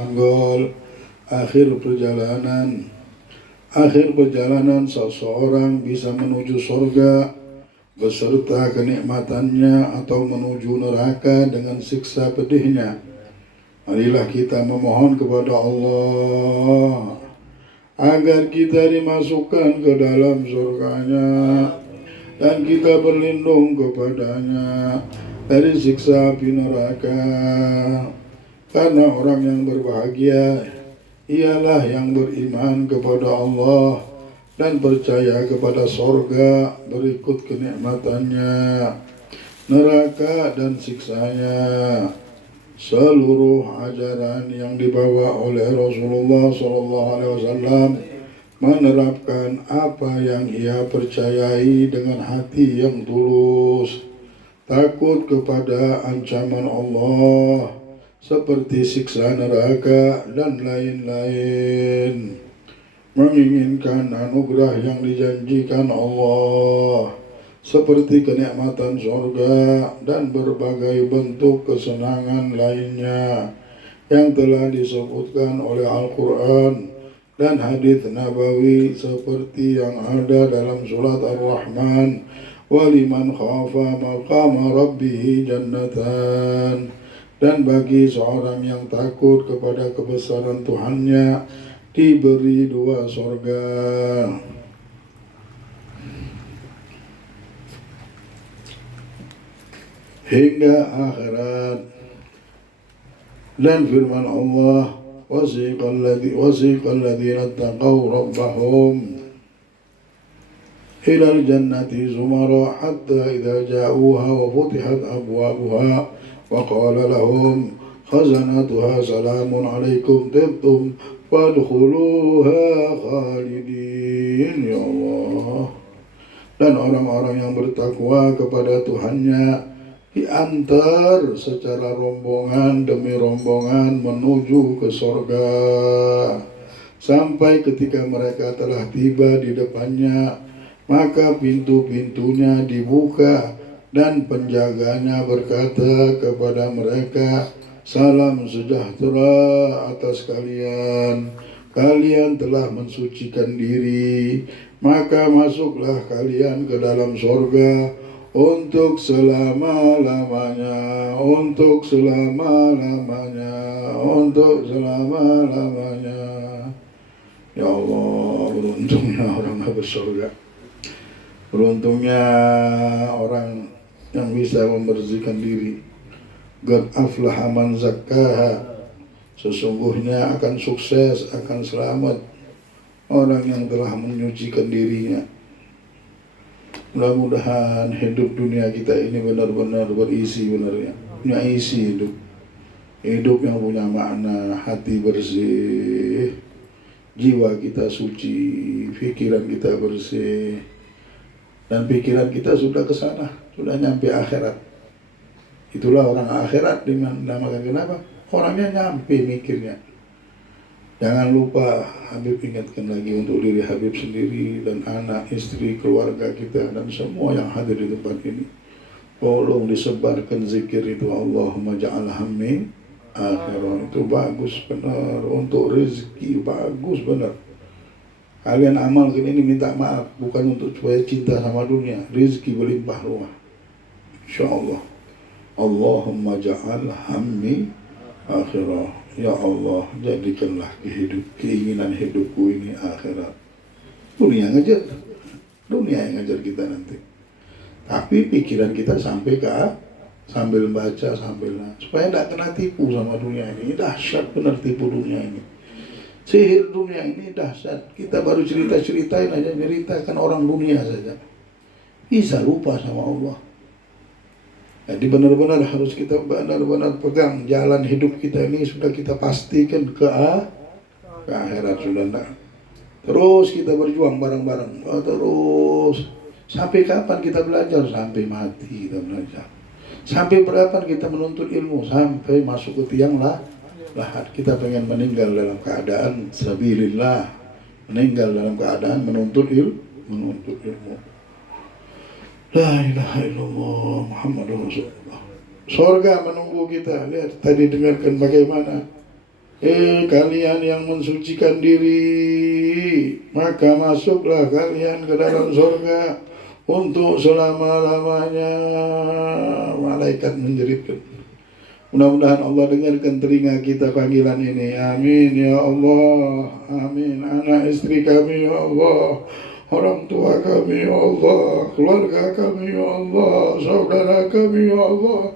Anggol akhir perjalanan seseorang bisa menuju surga beserta kenikmatannya atau menuju neraka dengan siksa pedihnya. Marilah kita memohon kepada Allah agar kita dimasukkan ke dalam surganya dan kita berlindung kepadanya dari siksa api neraka. Karena orang yang berbahagia ialah yang beriman kepada Allah dan percaya kepada surga berikut kenikmatannya, neraka dan siksanya. Seluruh ajaran yang dibawa oleh Rasulullah SAW menerapkan apa yang ia percayai dengan hati yang tulus, takut kepada ancaman Allah seperti siksa neraka dan lain-lain, menginginkan anugerah yang dijanjikan Allah seperti kenikmatan surga dan berbagai bentuk kesenangan lainnya yang telah disebutkan oleh Al-Quran dan hadits Nabawi seperti yang ada dalam surat Ar-Rahman, waliman khafa maqama rabbih jannatan, dan bagi seorang yang takut kepada kebesaran Tuhannya diberi 2 surga. Hingga akhirat. Dan firman Allah, wasiqal ladzina taqaw rabbahum ilal jannati zumara hatta idza ja'uha wa futihat abwabuha wa qala lahum khazanatuha salamun alaikum tibtum fadkhuluha khalidin. Ya Allah. Dan orang-orang yang bertakwa kepada Tuhannya diantar secara rombongan demi rombongan menuju ke surga sampai ketika mereka telah tiba di depannya, maka pintu-pintunya dibuka dan penjaganya berkata kepada mereka, salam sejahtera atas kalian, kalian telah mensucikan diri, maka masuklah kalian ke dalam surga untuk selama-lamanya, untuk selama-lamanya, untuk selama-lamanya. Ya Allah, beruntungnya orang masuk surga. Beruntungnya orang yang bisa membersihkan diri. Qad aflaha man zakkaha. Sesungguhnya akan sukses, akan selamat orang yang telah menyucikan dirinya. Mudah-mudahan hidup dunia kita ini benar-benar berisi, benar-benar punya isi hidup yang punya makna, hati bersih, jiwa kita suci, pikiran kita bersih, dan pikiran kita sudah ke sana, sudah nyampe akhirat. Itulah orang akhirat dinamakan kenapa? Orangnya nyampe mikirnya. Jangan lupa Habib ingatkan lagi untuk diri Habib sendiri dan anak, istri, keluarga kita dan semua yang hadir di tempat ini. Tolong disebarkan zikir itu, Allahumma ja'al hammi akhirah. Itu bagus benar, untuk rezeki bagus benar. Kalian amal ini minta maaf bukan untuk supaya cinta sama dunia, rezeki berlimpah ruah, insyaallah. Allahumma ja'al hammi akhirah. Ya Allah, jadikanlah keinginan hidupku ini akhirat. Dunia yang ngajar kita nanti. Tapi pikiran kita sampai ke sambil baca, supaya tidak kena tipu sama dunia ini. Dahsyat benar tipu dunia ini. Sihir dunia ini dahsyat. Kita baru ceritain aja, ceritakan orang dunia saja. Bisa lupa sama Allah. Jadi benar-benar harus kita benar-benar pegang jalan hidup kita ini, sudah kita pastikan ke akhirat sudah enggak. Terus kita berjuang bareng-bareng. Terus sampai kapan kita belajar? Sampai mati kita belajar. Sampai berapa kita menuntut ilmu? Sampai masuk ke tiang lahat. Kita pengen meninggal dalam keadaan sabilillah, meninggal dalam keadaan menuntut ilmu. La ilaha illallah Muhammadur Rasulullah. Surga menunggu kita. Lihat tadi dengarkan bagaimana Kalian yang mensucikan diri, maka masuklah kalian ke dalam surga untuk selama-lamanya. Malaikat menjeritkan. Mudah-mudahan Allah dengarkan telinga kita panggilan ini. Amin ya Allah. Amin. Anak istri kami ya Allah, orang tua kami ya Allah, keluarga kami ya Allah, saudara kami ya Allah.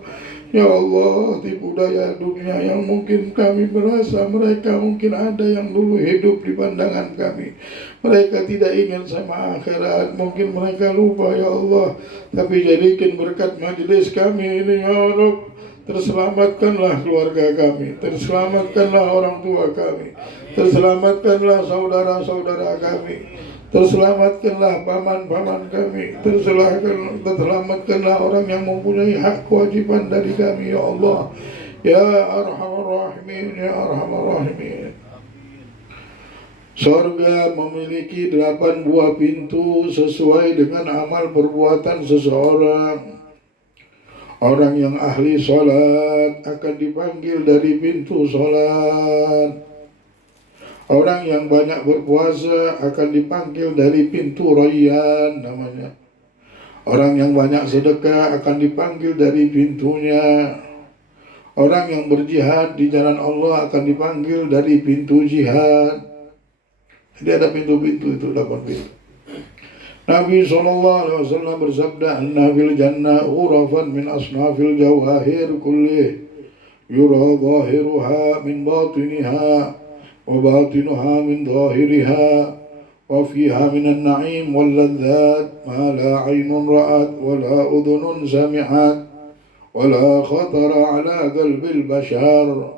Ya Allah, tipu daya dunia yang mungkin kami merasa mereka mungkin ada yang dulu hidup di pandangan kami. Mereka tidak ingat sama akhirat, mungkin mereka lupa ya Allah. Tapi jadikan berkat majelis kami ini ya Allah. Terselamatkanlah keluarga kami, terselamatkanlah orang tua kami, terselamatkanlah saudara-saudara kami, terselamatkanlah paman-paman kami, terselamatkanlah orang yang mempunyai hak kewajiban dari kami ya Allah. Ya Arhamar Rahimin, ya Arhamar Rahimin. Surga memiliki 8 buah pintu sesuai dengan amal perbuatan seseorang. Orang yang ahli sholat akan dipanggil dari pintu sholat. Orang yang banyak berpuasa akan dipanggil dari pintu Rayyan namanya. Orang yang banyak sedekah akan dipanggil dari pintunya. Orang yang berjihad di jalan Allah akan dipanggil dari pintu jihad. Jadi ada pintu-pintu itu, 8 pintu. Nabi SAW bersabda, "Anna fil jannah ghurafan min asnafil jawahir kullih yura zahiruha min batiniha wa batinuha min zahiriha wa fiha min an-na'im wal ladhat ma la 'aynun ra'at wa la udhunun sami'at wa la khatara 'ala qalbil bashar."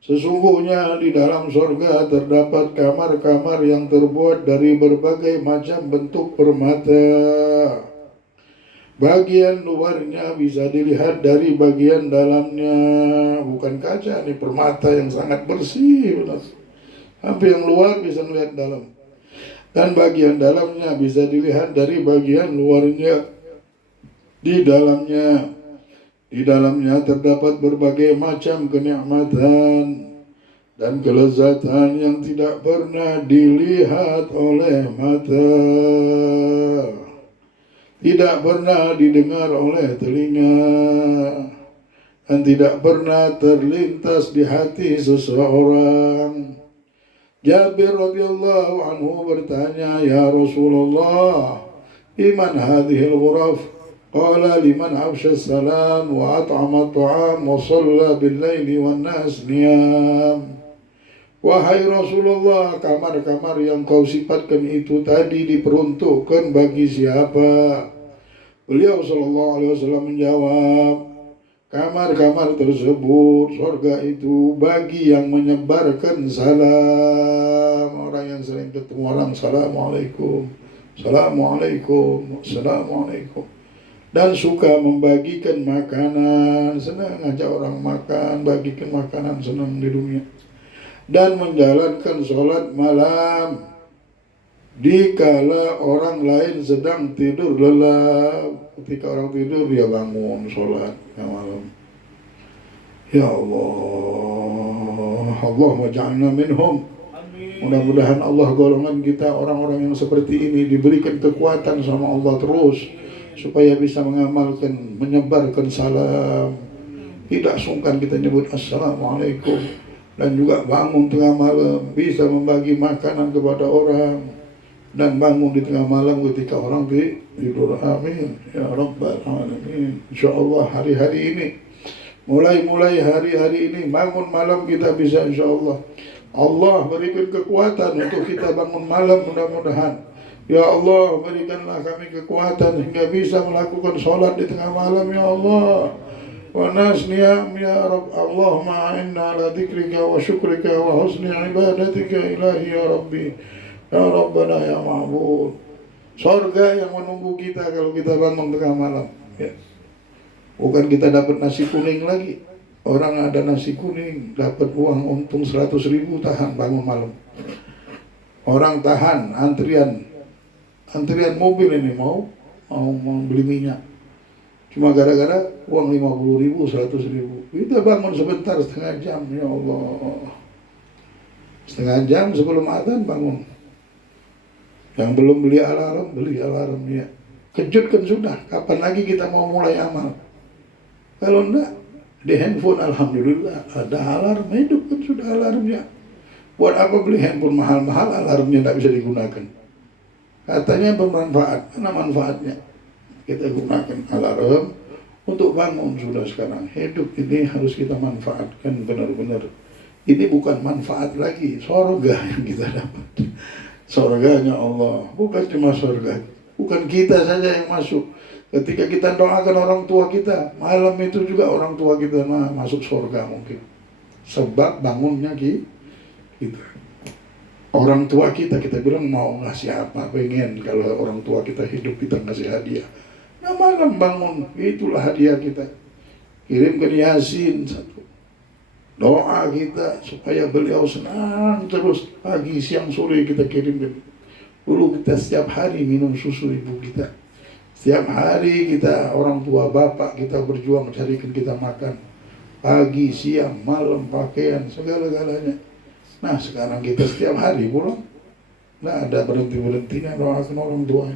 Sesungguhnya di dalam surga terdapat kamar-kamar yang terbuat dari berbagai macam bentuk permata. Bagian luarnya bisa dilihat dari bagian dalamnya. Bukan kaca, ini permata yang sangat bersih. Sampai yang luar bisa melihat dalam. Dan bagian dalamnya bisa dilihat dari bagian luarnya. Di dalamnya terdapat berbagai macam kenikmatan dan kelezatan yang tidak pernah dilihat oleh mata, tidak pernah didengar oleh telinga, dan tidak pernah terlintas di hati seseorang. Jabir radhiyallahu anhu bertanya, "Ya Rasulullah, iman hadhil ghuraf?" Qala liman afsha salam wa at'ama ta'am wa shalla bil laili wan nas niyam. Wahai Rasulullah, kamar-kamar yang kau sifatkan itu tadi diperuntukkan bagi siapa? Beliau sallallahu alaihi wasallam menjawab, kamar-kamar tersebut, surga itu bagi yang menyebarkan salam. Orang yang sering ketemu orang, Assalamualaikum, Assalamualaikum, Assalamualaikum. Dan suka membagikan makanan, senang ngajak orang makan, bagikan makanan, senang di dunia. Dan menjalankan sholat malam dikala orang lain sedang tidur lelap. Ketika orang tidur dia bangun sholat malam. Ya Allah, Allahumma ja'alna minhum. Mudah-mudahan Allah golongan kita orang-orang yang seperti ini diberikan kekuatan sama Allah terus supaya bisa mengamalkan, menyebarkan salam. Tidak sungkan kita nyebut Assalamualaikum. Dan juga bangun tengah malam, bisa membagi makanan kepada orang. Dan bangun di tengah malam ketika orang tidur. Amin ya Rabbal Alamin. InsyaAllah hari-hari ini, mulai hari-hari ini, bangun malam kita bisa insyaAllah. Allah berikan kekuatan untuk kita bangun malam mudah-mudahan. Ya Allah, berikanlah kami kekuatan hingga bisa melakukan sholat di tengah malam ya Allah. Wa nasniyam ya Rabb. Allahumma a'inna ala dzikrika wa syukrika wa husni ibadatika ilahi ya Rabbi. Ya Rabbana ya Ma'bud. Surga yang menunggu kita kalau kita bangun tengah malam ya. Bukan kita dapat nasi kuning lagi. Orang ada nasi kuning, dapat uang untung 100.000, tahan bangun malam. Orang tahan antrian mobil ini mau beli minyak. Cuma gara-gara uang 50.000, 100.000. Kita bangun sebentar setengah jam, ya Allah. setengah jam sebelum azan bangun. Yang belum beli alarm ya. Kejutkan sudah, kapan lagi kita mau mulai amal? Kalau enggak, di handphone alhamdulillah ada alarm, hidup kan sudah alarmnya. Buat apa beli handphone mahal-mahal, alarmnya tidak bisa digunakan? Katanya bermanfaat, mana manfaatnya? Kita gunakan alarm untuk bangun sudah sekarang. Hidup ini harus kita manfaatkan benar-benar. Ini bukan manfaat lagi, surga yang kita dapat. Surganya Allah, bukan cuma surga. Bukan kita saja yang masuk. Ketika kita doakan orang tua kita, malam itu juga orang tua kita masuk surga mungkin. Sebab bangunnya kita. Orang tua kita bilang mau ngasih apa, pengen kalau orang tua kita hidup kita ngasih hadiah. Nah malam bangun, itulah hadiah kita. Kirimkan Yasin satu. Doa kita supaya beliau senang terus pagi, siang, sore kita kirimkan. Dulu kita setiap hari minum susu ibu kita. Setiap hari kita orang tua bapak kita berjuang carikan kita makan. Pagi, siang, malam, pakaian, segala-galanya. Nah sekarang kita setiap hari pulang. Nah ada berhenti-berhentinya doakan orang tua.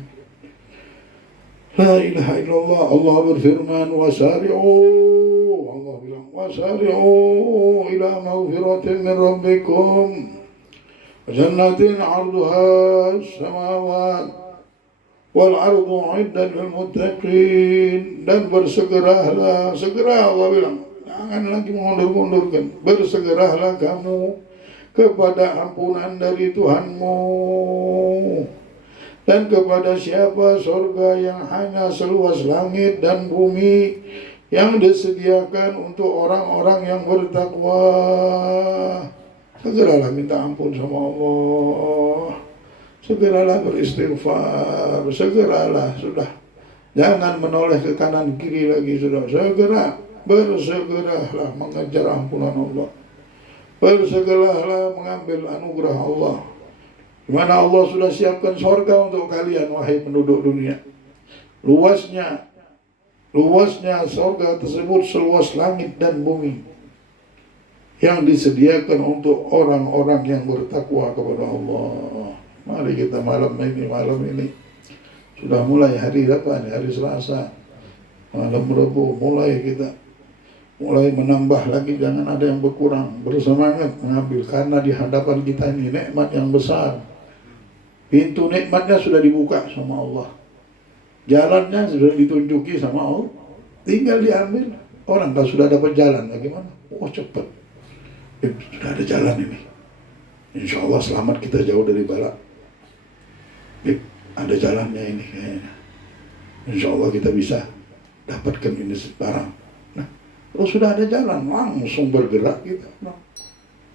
La ilaha illallah. Allah berfirman wasari'u. Allah bilang wasari'u ila maghfiratin min rabbikum wa jannatin 'arduha as-samawat wal ardu 'iddat lil muttaqin. Dan bersegeralah, segera Allah bilang, jangan lagi mengundur-undurkan. Bersegeralah kamu kepada ampunan dari Tuhanmu dan kepada siapa surga yang hanya seluas langit dan bumi yang disediakan untuk orang-orang yang bertakwa. Segeralah minta ampun sama Allah, segeralah beristighfar, segeralah sudah. Jangan menoleh ke kanan kiri lagi sudah. Bersegeralah mengejar ampunan Allah. Bersegeralah mengambil anugerah Allah. Di mana Allah sudah siapkan surga untuk kalian, wahai penduduk dunia. Luasnya surga tersebut seluas langit dan bumi, yang disediakan untuk orang-orang yang bertakwa kepada Allah. Mari kita malam ini sudah mulai hari apa nih? Hari Selasa, malam Rabu, mulai menambah lagi, jangan ada yang berkurang. Bersemangat mengambil, karena di hadapan kita ini nikmat yang besar. Pintu nikmatnya sudah dibuka sama Allah. Jalannya sudah ditunjuki sama Allah. Tinggal diambil. Orang kalau sudah dapat jalan, bagaimana? Oh cepat. Sudah ada jalan ini. Insya Allah selamat kita jauh dari balak. Ada jalannya ini kayaknya. Insya Allah kita bisa dapatkan ini sekarang. Nah, kalau sudah ada jalan, langsung bergerak kita. Nah,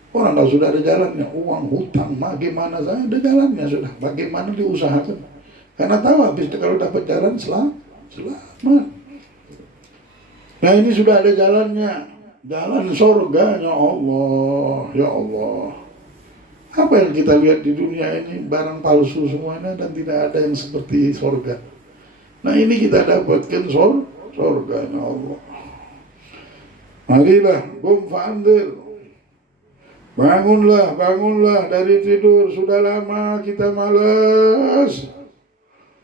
orang kalau sudah ada jalannya, uang, hutang, bagaimana saja ada jalannya sudah. Bagaimana diusahakan. Karena tahu habis kalau dapat jalan selamat. Nah ini sudah ada jalannya. Jalan surganya Allah. Ya Allah. Apa yang kita lihat di dunia ini barang palsu semuanya dan tidak ada yang seperti surga. Nah ini kita dapatkan surganya Allah. Marilah, fa'andir. Bangunlah dari tidur. Sudah lama kita malas.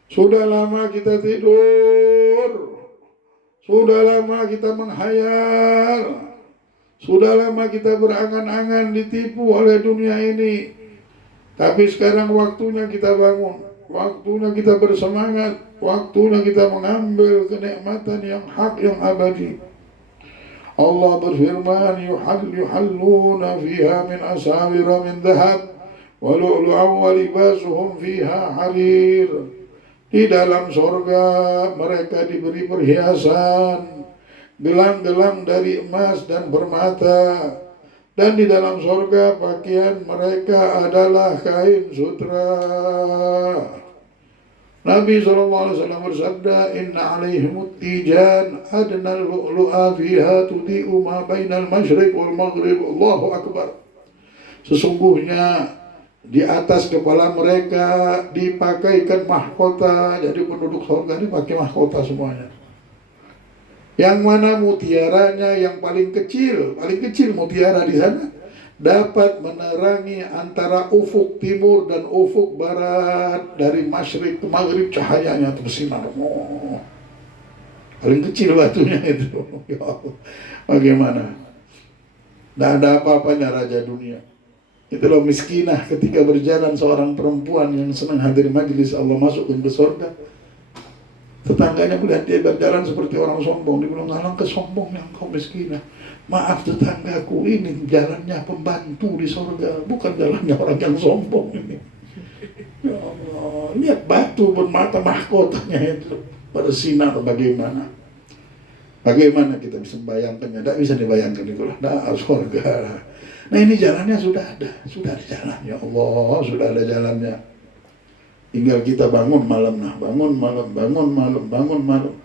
Sudah lama kita tidur. Sudah lama kita menghayal. Sudah lama kita berangan-angan ditipu oleh dunia ini. Tapi sekarang waktunya kita bangun. Waktunya kita bersemangat. Waktunya kita mengambil kenikmatan yang hak, yang abadi. Allah berfirman, yuhalluna fiha min asawira min dhahab wa lu'lu'an wa libasuhum fiha harir. Di dalam surga mereka diberi perhiasan, gelang-gelang dari emas dan permata. Dan di dalam surga pakaian mereka adalah kain sutra. Nabi SAW bersabda, Inna alaihimut tijan adnal lu'lu'a fiha tudi'u ma bainal masyriq wal maghrib. Allahu Akbar. Sesungguhnya di atas kepala mereka dipakaikan mahkota. Jadi penduduk surga ini pakai mahkota semuanya. Yang mana mutiaranya yang paling kecil mutiara di sana dapat menerangi antara ufuk timur dan ufuk barat, dari masyrik ke maghrib cahayanya itu bersinar. Oh, paling kecil batunya itu. Ya Allah, bagaimana? Tidak ada apa-apanya raja dunia. Itulah miskinah ketika berjalan seorang perempuan yang senang hadir majlis Allah masuk ke surga. Tetangganya melihat dia berjalan seperti orang sombong. Dia bilang, alangkah sombongnya engkau miskinah. Maaf tetanggaku, ini jalannya pembantu di surga, bukan jalannya orang yang sombong ini. Ya Allah, lihat batu bermata mahkotanya itu bersinar bagaimana. Bagaimana kita bisa membayangkannya? Tidak bisa dibayangkan itulah. Nah, surga. Nah ini jalannya sudah ada jalan. Ya Allah, sudah ada jalannya. Tinggal kita bangun malam, bangun malam.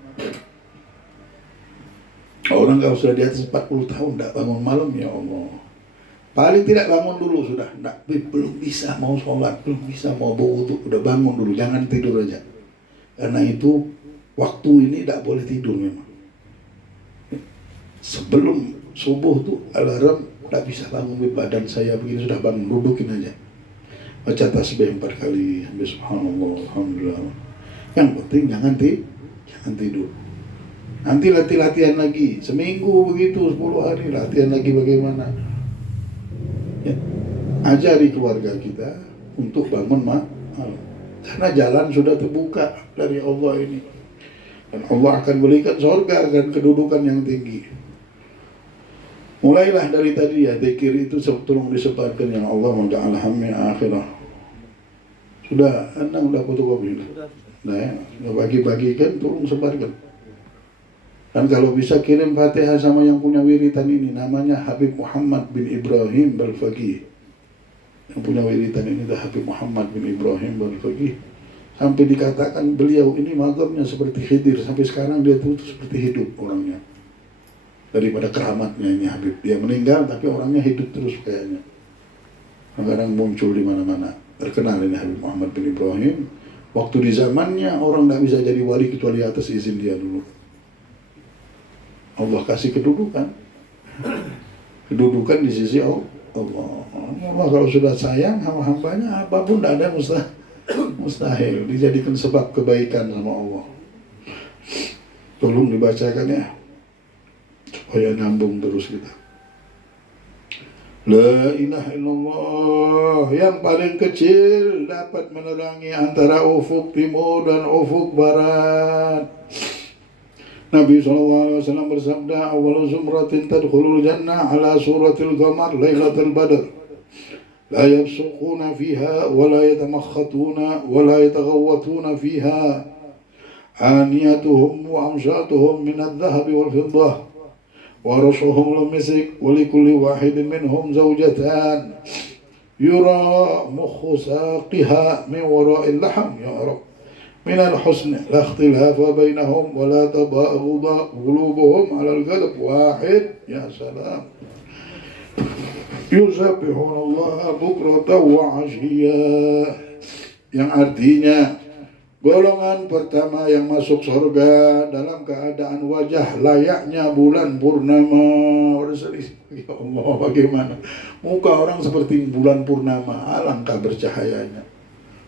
Orang kalau sudah di atas 40 tahun tidak bangun malam, ya Allah. Paling tidak bangun dulu sudah. Belum bisa mau sholat, belum bisa mau berwudu, udah bangun dulu, jangan tidur aja. Karena itu waktu ini tidak boleh tidur memang. Sebelum subuh tuh alarm, tidak bisa bangun, badan saya begini sudah bangun, dudukin aja. Baca tasbih 4 kali, subhanallah, alhamdulillah. Yang penting jangan tidur. Nanti latihan lagi, seminggu begitu, 10 hari latihan lagi bagaimana. Ya, ajari keluarga kita untuk bangun malam. Karena jalan sudah terbuka dari Allah ini. Dan Allah akan berikan surga dan kedudukan yang tinggi. Mulailah dari tadi ya, zikir itu tolong disebarkan yang Allah menja'al hammi akhirah. Sudah, Anda sudah fotokopi? Nah ya, sudah bagi-bagikan, tolong sebarkan. Dan kalau bisa kirim Fatihah sama yang punya wiritan ini, namanya Habib Muhammad bin Ibrahim Balfaqih. Yang punya wiritan ini adalah Habib Muhammad bin Ibrahim Balfaqih. Sampai dikatakan beliau ini mazhabnya seperti Khidir, sampai sekarang dia tuh seperti hidup orangnya. Daripada keramatnya ini Habib, dia meninggal tapi orangnya hidup terus kayaknya. Kadang muncul di mana-mana. Terkenal ini Habib Muhammad bin Ibrahim. Waktu di zamannya orang tidak bisa jadi wali kecuali atas izin dia dulu. Allah kasih kedudukan di sisi Allah. Allah kalau sudah sayang hamba-hambanya, apapun tidak ada mustahil, dijadikan sebab kebaikan sama Allah. Tolong dibacakan ya, supaya nyambung terus kita. La ilaha illallah, yang paling kecil dapat menerangi antara ufuk timur dan ufuk barat. Nabi SAW bersabda, awal zumratin tadkhulul jannah ala suratil qamar lailatul badr. La yabsuquna fiha wa la yatamakhatuna wa la yataghawwatuna fiha. Aniyatuhum wa amshatuhum min al-dhahabi wal fiddah. Wa rashuhum al-misik wa likulli wahidin minhum zawjatan. Yura mukhu saqiha min wara'il laham, ya Rabb. من الحسن لا اختلاف بينهم ولا تباغض قلوبهم على القلب واحد يا سلام يسبحون الله بكرة وعشيا, yang artinya golongan pertama yang masuk surga dalam keadaan wajah layaknya bulan purnama. Ya Allah, bagaimana muka orang seperti bulan purnama, alangkah bercahayanya.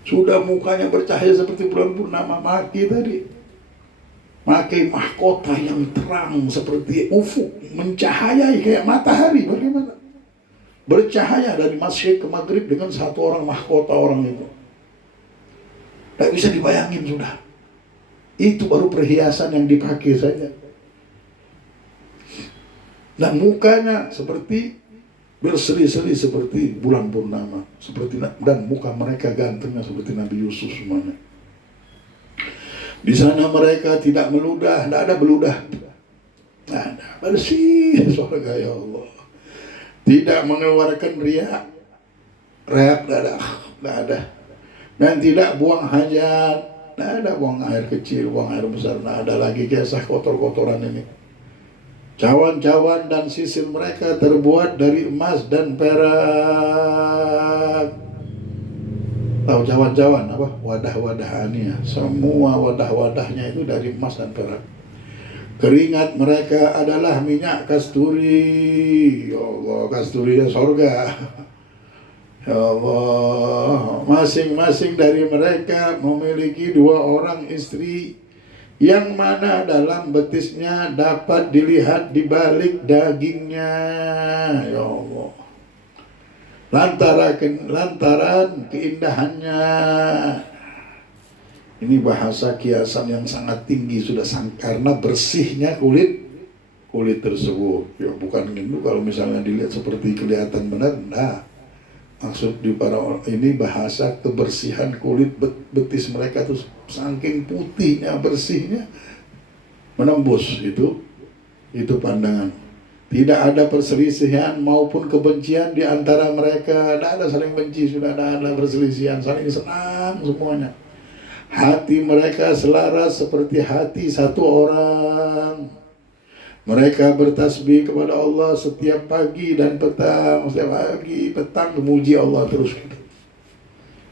Sudah mukanya bercahaya seperti bulan purnama, maki tadi pakai mahkota yang terang seperti ufuk, mencahayai kayak matahari. Bagaimana? Bercahaya dari masyrik ke maghrib dengan satu orang mahkota orang itu. Tidak bisa dibayangin sudah. Itu baru perhiasan yang dipakai saja. Dan mukanya seperti berseri-seri seperti bulan purnama, dan muka mereka gantengnya seperti Nabi Yusuf semuanya. Di sana mereka tidak meludah, tidak ada beludah, tidak ada, bersih surga ya Allah. Tidak mengeluarkan riak tidak ada, dan tidak buang hajat, tidak ada buang air kecil, buang air besar, tidak ada lagi kisah kotor-kotoran ini. Cawan-cawan dan sisil mereka terbuat dari emas dan perak. Tahu cawan-cawan apa? Wadah-wadah aniyah. Semua wadah-wadahnya itu dari emas dan perak. Keringat mereka adalah minyak kasturi. Ya Allah, kasturinya sorga. Ya Allah, masing-masing dari mereka memiliki 2 orang istri, yang mana dalam betisnya dapat dilihat di balik dagingnya. Ya Allah, lantaran keindahannya. Ini bahasa kiasan yang sangat tinggi sudah, karena bersihnya kulit tersebut. Ya bukan gitu kalau misalnya dilihat seperti kelihatan benar. Nah, maksud di para orang ini bahasa kebersihan kulit betis mereka tuh saking putihnya, bersihnya, menembus itu pandangan. Tidak ada perselisihan maupun kebencian di antara mereka. Tidak ada saling benci, sudah tidak ada perselisihan, saling senang semuanya. Hati mereka selaras seperti hati satu orang. Mereka bertasbih kepada Allah setiap pagi dan petang. Setiap pagi, petang memuji Allah terus.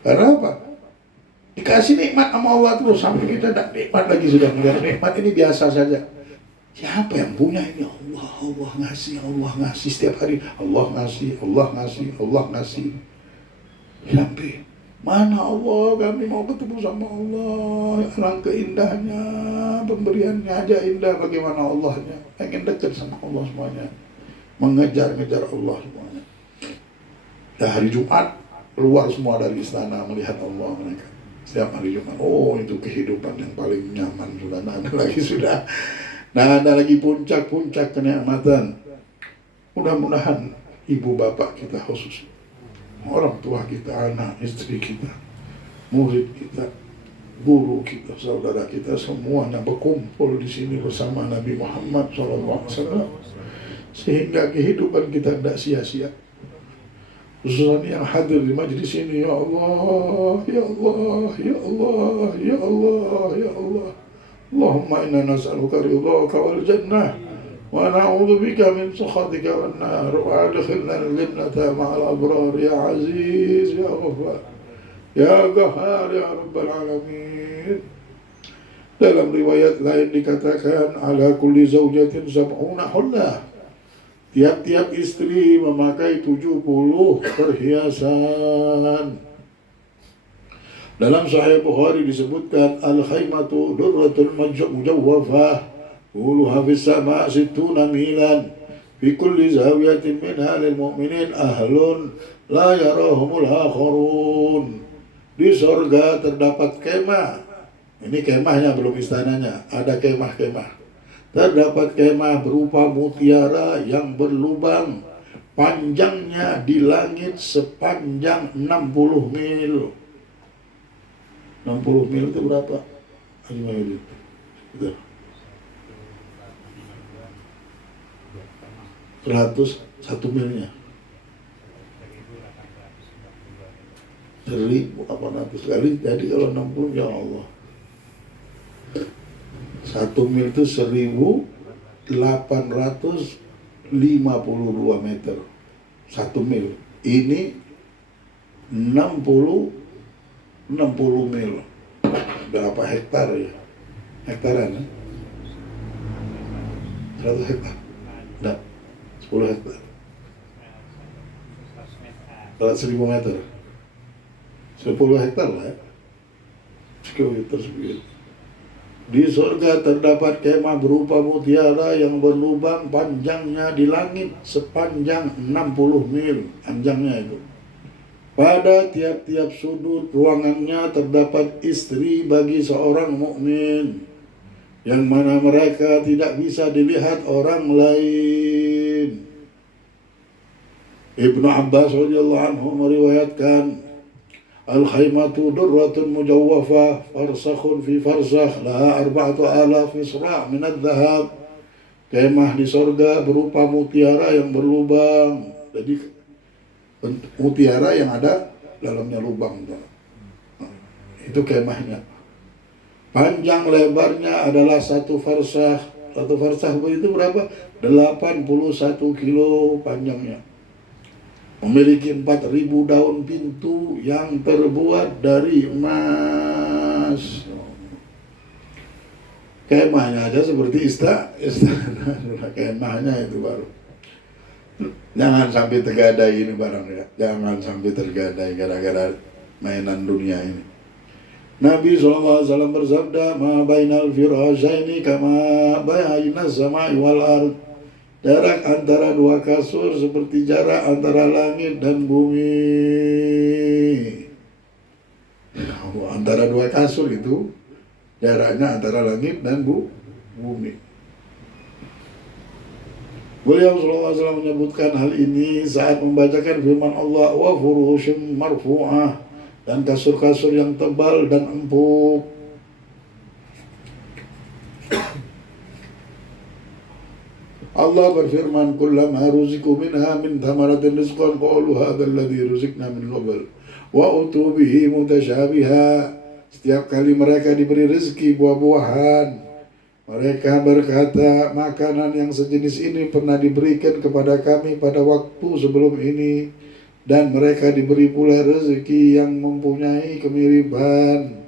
Karena apa? Dikasih nikmat sama Allah terus, sampai kita tak nikmat lagi sudah. Melihat nikmat ini biasa saja. Siapa yang punya ini? Allah ngasih setiap hari. Allah ngasih. Sampai mana Allah, kami mau ketemu sama Allah. Alangkah indahnya pemberiannya aja indah, bagaimana Allahnya. Pengen dekat sama Allah semuanya, mengejar-ngejar Allah semuanya. Dan hari Jumat keluar semua dari istana melihat Allah mereka. Setiap hari Jumat, oh itu kehidupan yang paling nyaman sudah. Nah ada lagi puncak-puncak kenikmatan. Mudah-mudahan ibu bapak kita khusus, orang tua kita, anak, istri kita, murid kita, guru kita, saudara kita, semuanya berkumpul di sini bersama Nabi Muhammad SAW, sehingga kehidupan kita tidak sia-sia. Khususnya yang hadir di majlis ini, ya Allah, ya Allah, ya Allah, ya Allah, ya Allah. Allahumma inna nas'aluka ridhaka wal jannah, wa na'udzu bika min sakhatika wan nar, wa adkhilna al-jannata ma'al abrar ya aziz ya ghafar ya qahhar ya rabbal alamin. Dalam riwayat lain dikatakan ala kulli zawjatin sab'una hullah, tiap-tiap istri memakai 70 perhiasan. Dalam Sahih Bukhari disebutkan al-khaymatu durratul mujawwafah, uluha fis sama' 60 milan, fi kulli zawiyatin minha lil mu'minin ahlun la yarahumul akharun. Di surga terdapat kemah. Ini kemahnya, belum istananya. Ada kemah-kemah. Terdapat kemah berupa mutiara yang berlubang, panjangnya di langit sepanjang 60 mil. 60 mil itu berapa? 5 mil. Betul. 101 milnya 1.800 kali. Jadi kalau 60, ya Allah, 1 mil itu 1.852 meter 1 mil. Ini 60 mil. Berapa hektar ya? Hektaran ya? 100 hektar? Enggak, 10 hektar. 100.000 meter. 10 hektar lah ya. Sekitar segitu. Di surga terdapat kemah berupa mutiara yang berlubang, panjangnya di langit sepanjang 60 mil. Panjangnya itu. Pada tiap-tiap sudut ruangannya terdapat istri bagi seorang mukmin, yang mana mereka tidak bisa dilihat orang lain. Ibnu Abbas radhiyallahu anhu meriwayatkan, al-khaymatu durratun mujawwafah, farsakhun fi farsakh, laha 4,000 misra' min adh-dhahab. Kemah di surga berupa mutiara yang berlubang. Jadi mutiara yang ada dalamnya lubang. Itu kemahnya. Panjang lebarnya adalah 1 farsakh. 1 farsakh itu berapa? 81 kilo panjangnya. Memiliki 4.000 daun pintu yang terbuat dari emas. Kemahnya aja seperti istana. Kemahnya itu baru. Jangan sampai tergadai ini barang ya. Jangan sampai tergadai gara-gara mainan dunia ini. Nabi SAW bersabda, "Ma bainal firasyaini kama bainas sama'i wal ard." Jarak antara dua kasur seperti jarak antara langit dan bumi. Antara dua kasur itu jaraknya antara langit dan bumi. Beliau SAW menyebutkan hal ini saat membacakan firman Allah, "Wa furushim marfu'ah," dan kasur-kasur yang tebal dan empuk. Allah berfirman, "Kullama ruziqu minha min thamaratin rizqan qalu hadzal ladzi ruziqna min qabl wa utu bihi mutasyabiha." Setiap kali mereka diberi rezeki buah-buahan, mereka berkata, "Makanan yang sejenis ini pernah diberikan kepada kami pada waktu sebelum ini." Dan mereka diberi pula rezeki yang mempunyai kemiripan.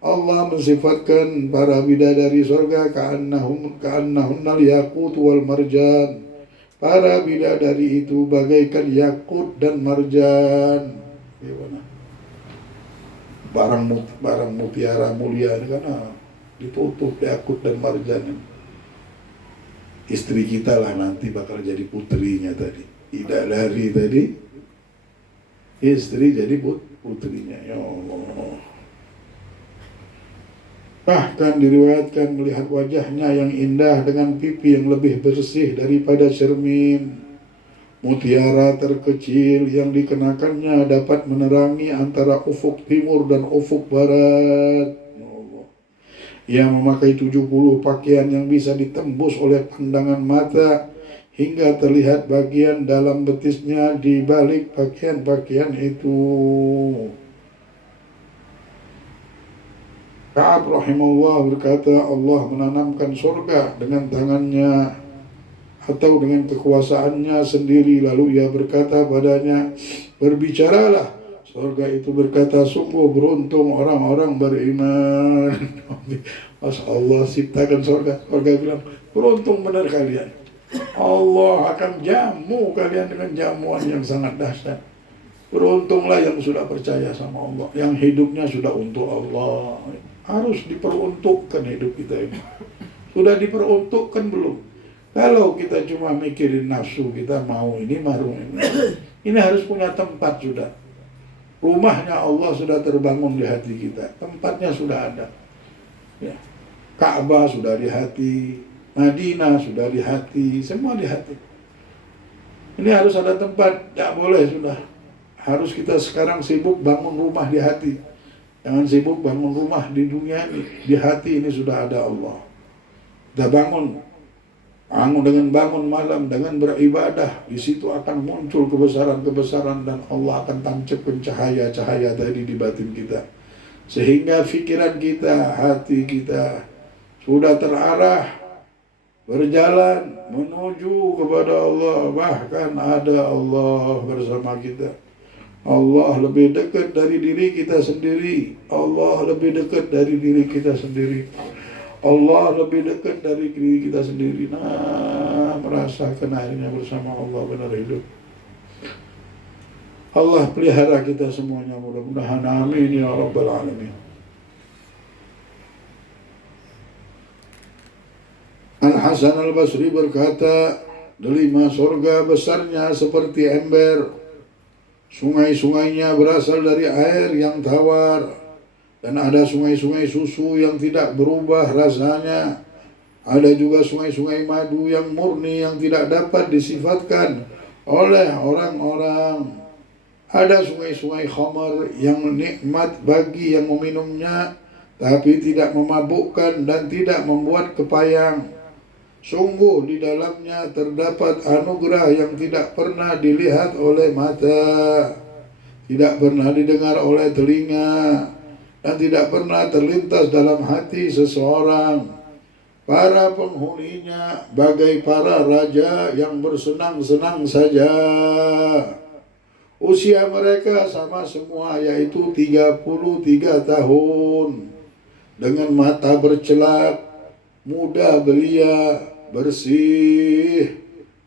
Allah mensifatkan para bidadari surga ka'annahunnal yaqut wal marjan. Para bidadari itu bagaikan yakut dan marjan. Gimana? Barang mutiara mulia karena ditutup yakut dan marjan. Istri kita lah nanti bakal jadi putrinya tadi. Bidadari tadi, istri jadi putrinya. Ya Allah. Bahkan diriwayatkan melihat wajahnya yang indah dengan pipi yang lebih bersih daripada cermin. Mutiara terkecil yang dikenakannya dapat menerangi antara ufuk timur dan ufuk barat. Ia memakai 70 pakaian yang bisa ditembus oleh pandangan mata hingga terlihat bagian dalam betisnya di balik pakaian-pakaian itu. Ka'ab rahimahullah berkata, Allah menanamkan surga dengan tangannya atau dengan kekuasaannya sendiri. Lalu ia berkata padanya, "Berbicaralah." Surga itu berkata, "Sungguh beruntung orang-orang beriman." Masya Allah ciptakan surga. Surga bilang, "Beruntung benar kalian. Allah akan jamu kalian dengan jamuan yang sangat dahsyat. Beruntunglah yang sudah percaya sama Allah, yang hidupnya sudah untuk Allah." Harus diperuntukkan hidup kita ini. Sudah diperuntukkan belum? Kalau kita cuma mikirin nafsu, kita mau ini, mau ini. Ini harus punya tempat sudah. Rumahnya Allah sudah terbangun di hati kita. Tempatnya sudah ada. Ya. Ka'bah sudah di hati. Madinah sudah di hati. Semua di hati. Ini harus ada tempat. Tidak boleh sudah. Harus kita sekarang sibuk bangun rumah di hati. Jangan sibuk bangun rumah di dunia ini. Di hati ini sudah ada Allah. Kita bangun dengan bangun malam, dengan beribadah. Di situ akan muncul kebesaran-kebesaran dan Allah akan tancapkan cahaya-cahaya tadi di batin kita. Sehingga pikiran kita, hati kita sudah terarah, berjalan menuju kepada Allah. Bahkan ada Allah bersama kita. Allah lebih dekat dari diri kita sendiri. Allah lebih dekat dari diri kita sendiri. Allah lebih dekat dari diri kita sendiri. Nah, merasakan akhirnya bersama Allah benar hidup. Allah pelihara kita semuanya. Mudah-mudahan amin ya rabbal alamin. Al-Hasan al-Basri berkata, delima surga besarnya seperti ember. Sungai-sungainya berasal dari air yang tawar. Dan ada sungai-sungai susu yang tidak berubah rasanya. Ada juga sungai-sungai madu yang murni yang tidak dapat disifatkan oleh orang-orang. Ada sungai-sungai khamar yang nikmat bagi yang meminumnya, tapi tidak memabukkan dan tidak membuat kepayang. Sungguh di dalamnya terdapat anugerah yang tidak pernah dilihat oleh mata, tidak pernah didengar oleh telinga, dan tidak pernah terlintas dalam hati seseorang. Para penghuninya bagai para raja yang bersenang-senang saja. Usia mereka sama semua, yaitu 33 tahun. Dengan mata bercelak, muda belia, bersih.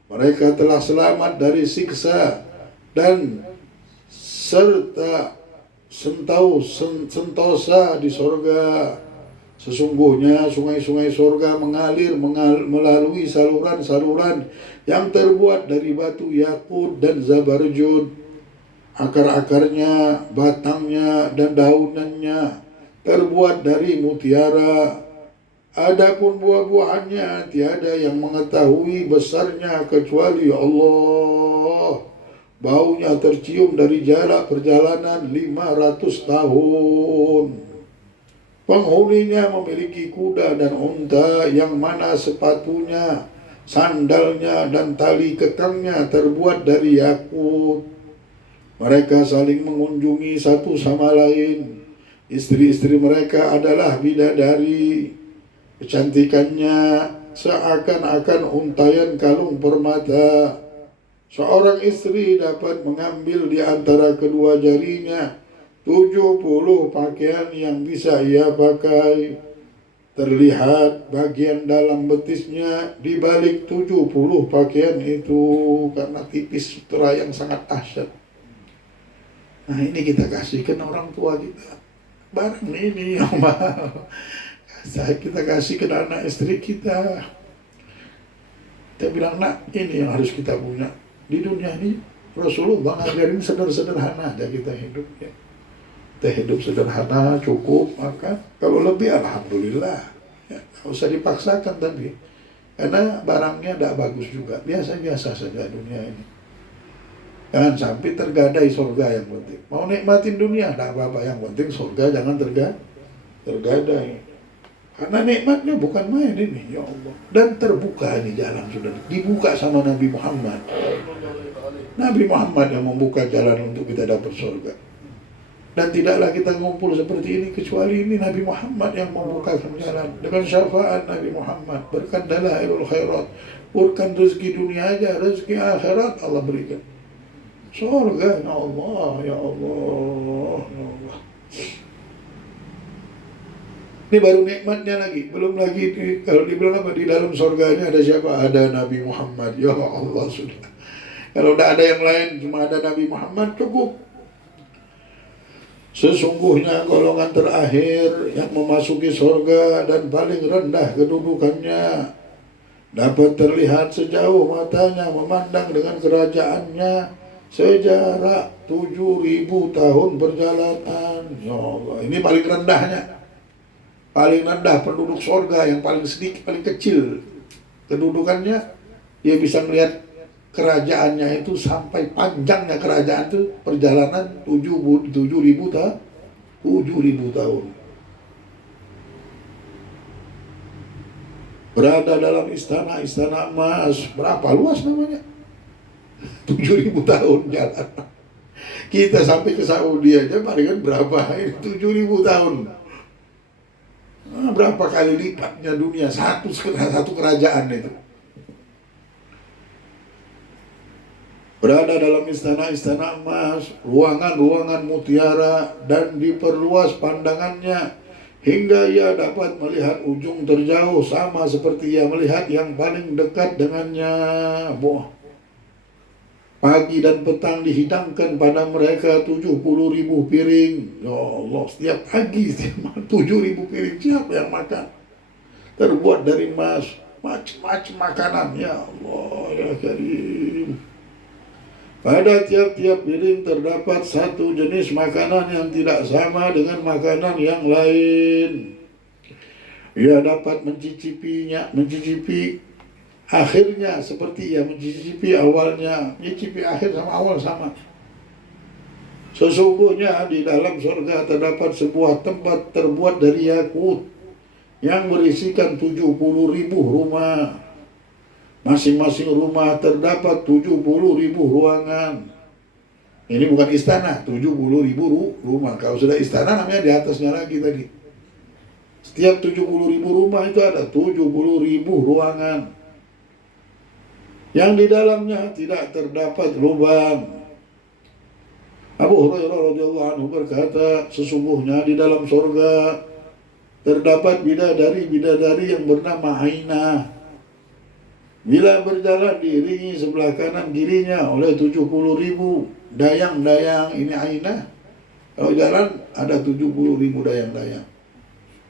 Mereka telah selamat dari siksa dan serta sentosa di sorga. Sesungguhnya sungai-sungai sorga mengalir melalui saluran-saluran yang terbuat dari batu yakut dan zabarjud. Akar-akarnya, batangnya, dan daunannya terbuat dari mutiara. Adapun buah-buahannya tiada yang mengetahui besarnya kecuali Allah. Baunya tercium dari jarak perjalanan 500 tahun. Penghuninya memiliki kuda dan unta yang mana sepatunya, sandalnya, dan tali kekangnya terbuat dari yakut. Mereka saling mengunjungi satu sama lain. Istri-istri mereka adalah bidadari. Kecantikannya seakan-akan untayan kalung permata. Seorang istri dapat mengambil di antara kedua jarinya 70 pakaian yang bisa ia pakai. Terlihat bagian dalam betisnya di balik 70 pakaian itu karena tipis sutra yang sangat dahsyat. Nah, ini kita kasihkan orang tua kita. Barang ini yang mahal. Kita kasih ke anak istri kita. Kita bilang, nak, ini yang harus kita punya. Di dunia ini Rasulullah ngajarin sederhana aja kita hidup ya. Kita hidup sederhana, cukup, maka kalau lebih alhamdulillah ya, gak usah dipaksakan tapi karena barangnya tidak bagus juga, biasa-biasa saja dunia ini. Jangan sampai tergadai surga yang penting. Mau nikmatin dunia tidak apa-apa, yang penting surga jangan tergadai. Karena nikmatnya bukan main ini, ya Allah. Dan terbuka ini jalan sudah dibuka sama Nabi Muhammad. Nabi Muhammad yang membuka jalan untuk kita dapat surga. Dan tidaklah kita ngumpul seperti ini kecuali ini Nabi Muhammad yang membukakan jalan. Dengan syafaat Nabi Muhammad, berkat dalailul khairat, bukan rezeki dunia aja, rezeki akhirat Allah berikan. Surga, ya Allah, ya Allah, ya Allah. Ini baru nikmatnya lagi, belum lagi kalau dibilang apa di dalam surganya ada siapa? Ada Nabi Muhammad. Ya Allah sudah. Kalau tidak ada yang lain, cuma ada Nabi Muhammad cukup. Sesungguhnya golongan terakhir yang memasuki surga dan paling rendah kedudukannya dapat terlihat sejauh matanya memandang dengan kerajaannya sejarak 7.000 tahun perjalanan. Ya Allah, ini paling rendahnya. Paling rendah penduduk surga yang paling sedikit, paling kecil kedudukannya, dia bisa melihat kerajaannya itu sampai panjangnya kerajaan itu perjalanan 7.000 tahun. Berada dalam istana emas, berapa luas namanya? 7.000 tahun jalan. Kita sampai ke Saudi aja palingan berapa? Ini 7.000 tahun. Berapa kali lipatnya dunia, satu kerajaan itu. Berada dalam istana-istana emas, ruangan-ruangan mutiara, dan diperluas pandangannya hingga ia dapat melihat ujung terjauh sama seperti ia melihat yang paling dekat dengannya. Pagi dan petang dihidangkan pada mereka 70.000 piring. Ya Allah, setiap pagi 7.000 piring, siapa yang makan? Terbuat dari emas, macam-macam makanan. Ya Allah, ya Karim. Pada tiap-tiap piring terdapat satu jenis makanan yang tidak sama dengan makanan yang lain. Ia dapat mencicipi akhirnya seperti ia mencicipi awalnya. Mencicipi akhir sama awal sama. Sesungguhnya di dalam surga terdapat sebuah tempat terbuat dari yakut yang berisikan 70.000 rumah. Masing-masing rumah terdapat 70.000 ruangan. Ini bukan istana, 70.000 rumah. Kalau sudah istana namanya di atasnya lagi tadi. Setiap 70.000 rumah itu ada 70.000 ruangan. Yang di dalamnya tidak terdapat lubang. Abu Hurairah radhiyallahu anhu berkata, sesungguhnya di dalam surga terdapat bidadari-bidadari yang bernama Ainah. Bila berjalan diiringi sebelah kanan kirinya oleh 70.000 dayang-dayang, ini Ainah. Kalau jalan ada 70.000 dayang-dayang.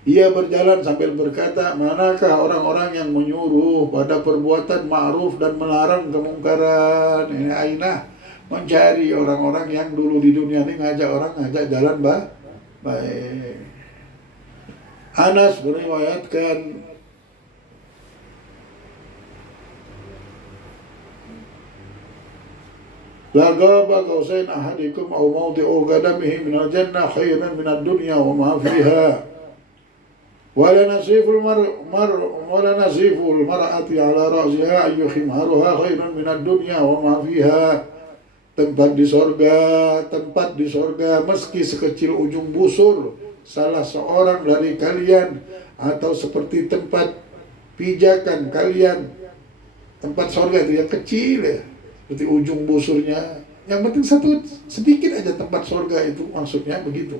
Ia berjalan sambil berkata, manakah orang-orang yang menyuruh pada perbuatan ma'ruf dan melarang kemungkaran? Ini Ainah mencari orang-orang yang dulu di dunia ini ngajak jalan baik. Anas meriwayatkan, la gaba qausain ahadikum aw mawdi'u qadamihi minal jannah khairan minad dunya wa ma fiha. ولا نصيف المرأة على رأسها أي خمارها خير من الدنيا وما فيها. Tempat di sorga meski sekecil ujung busur salah seorang dari kalian, atau seperti tempat pijakan kalian. Tempat sorga itu yang kecil ya, seperti ujung busurnya, yang penting sedikit aja tempat sorga itu, maksudnya begitu.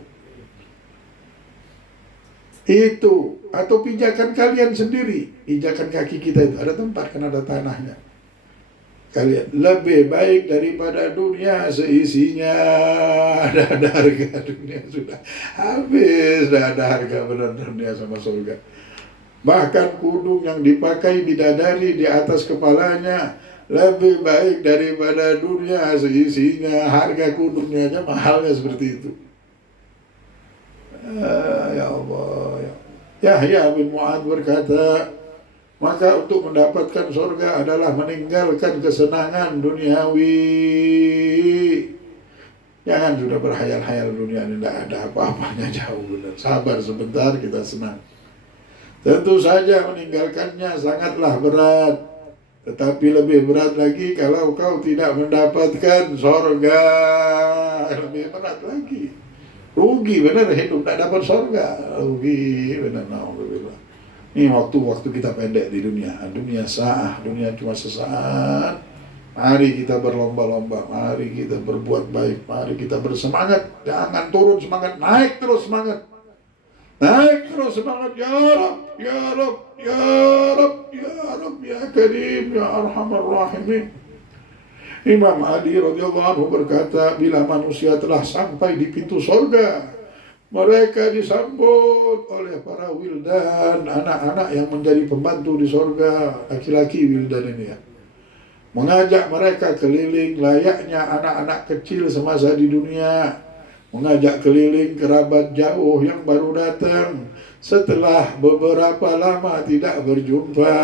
Itu, atau pijakan kalian sendiri, pijakan kaki kita itu ada tempat, kan ada tanahnya. Kalian lebih baik daripada dunia seisinya. Ada harga dunia sudah habis, dah ada harga benar dunia sama surga. Bahkan kudung yang dipakai bidadari di atas kepalanya lebih baik daripada dunia seisinya. Harga kudungnya aja mahalnya seperti itu. Ya Allah. Yahya bin Mu'ad berkata, maka untuk mendapatkan surga adalah meninggalkan kesenangan duniawi. Jangan sudah berhayal-hayal dunia ini, tidak ada apa-apanya, jauh benar. Sabar sebentar, kita senang. Tentu saja meninggalkannya sangatlah berat, tetapi lebih berat lagi kalau kau tidak mendapatkan surga. Lebih berat lagi. Rugi benar hidup tak dapat surga. Rugi benar, na'udzubillah. Ini waktu kita pendek di dunia. Dunia sa'ah, dunia cuma sesaat. Mari kita berlomba-lomba, mari kita berbuat baik, mari kita bersemangat. Jangan turun semangat, naik terus semangat. Naik terus semangat, ya Rab, ya Rab, ya Rab, ya Rab, ya Karim, ya Arhamar Rahimin. Imam Ali radhiyallahu anhu berkata, bila manusia telah sampai di pintu surga, mereka disambut oleh para wildan, anak-anak yang menjadi pembantu di surga, laki-laki wildan ini ya. Mengajak mereka keliling layaknya anak-anak kecil semasa di dunia. Mengajak keliling kerabat jauh yang baru datang setelah beberapa lama tidak berjumpa.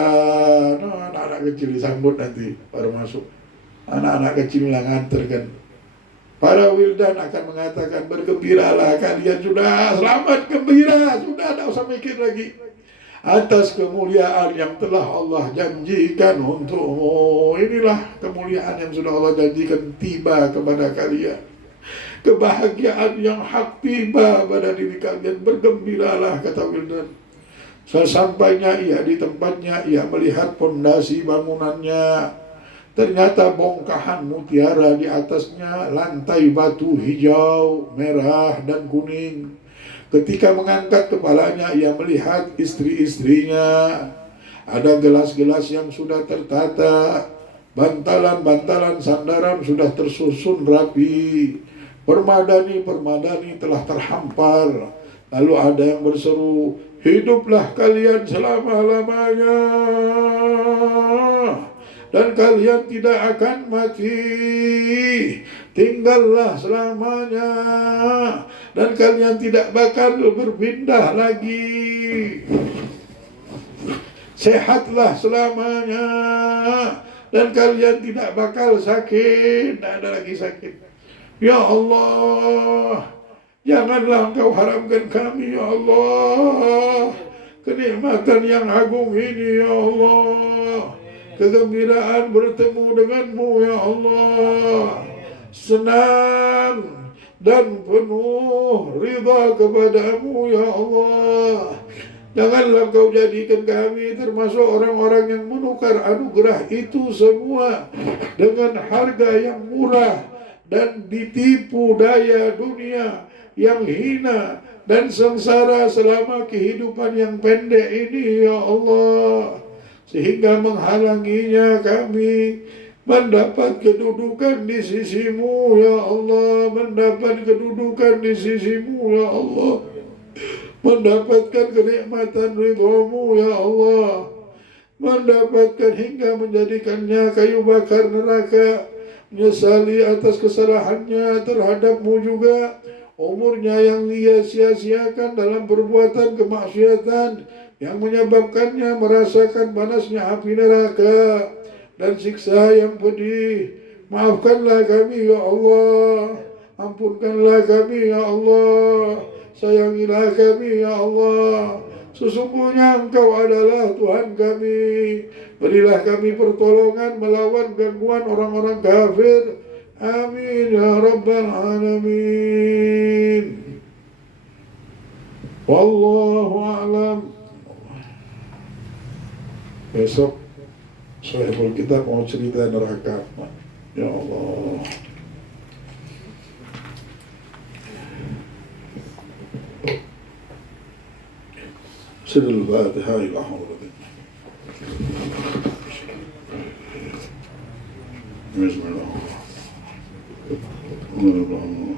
Nah, anak-anak kecil disambut nanti baru masuk. Anak-anak kecil yang nganterkan. Para wildan akan mengatakan, bergembiralah kalian, sudah selamat, gembira, sudah tidak usah mikir lagi atas kemuliaan yang telah Allah janjikan untukmu. Inilah kemuliaan yang sudah Allah janjikan tiba kepada kalian. Kebahagiaan yang hak tiba pada diri kalian, bergembiralah, kata wildan. Sesampainya ia di tempatnya, ia melihat pondasi bangunannya. Ternyata bongkahan mutiara di atasnya, lantai batu hijau, merah, dan kuning. Ketika mengangkat kepalanya, ia melihat istri-istrinya. Ada gelas-gelas yang sudah tertata, bantalan-bantalan sandaran sudah tersusun rapi, permadani-permadani telah terhampar. Lalu ada yang berseru, hiduplah kalian selama-lamanya, dan kalian tidak akan mati. Tinggallah selamanya, dan kalian tidak bakal berpindah lagi. Sehatlah selamanya, dan kalian tidak bakal sakit. Tidak ada lagi sakit. Ya Allah, janganlah Engkau haramkan kami, ya Allah, kenikmatan yang agung ini, ya Allah. Kegembiraan bertemu denganmu, ya Allah. Senang dan penuh ridha kepadamu, ya Allah. Janganlah Kau jadikan kami termasuk orang-orang yang menukar anugerah itu semua dengan harga yang murah, dan ditipu daya dunia yang hina dan sengsara selama kehidupan yang pendek ini, ya Allah, sehingga menghalanginya kami mendapat kedudukan di sisimu, ya Allah, mendapat kedudukan di sisimu, ya Allah, mendapatkan kenikmatan ridhamu, ya Allah, mendapatkan hingga menjadikannya kayu bakar neraka, menyesali atas kesalahannya terhadapmu juga, umurnya yang ia sia-siakan dalam perbuatan kemaksiatan yang menyebabkannya merasakan panasnya api neraka dan siksa yang pedih. Maafkanlah kami, ya Allah, ampunkanlah kami, ya Allah, sayangilah kami, ya Allah. Sesungguhnya Engkau adalah Tuhan kami. Berilah kami pertolongan melawan gangguan orang-orang kafir. Amin ya Rabbal Alamin. Wallahu a'lam. Besok Sahibul kita mau cerita neraka. Ya Allah. سر الفاتحة إلى حضرة بسم الله الرحمن الرحيم.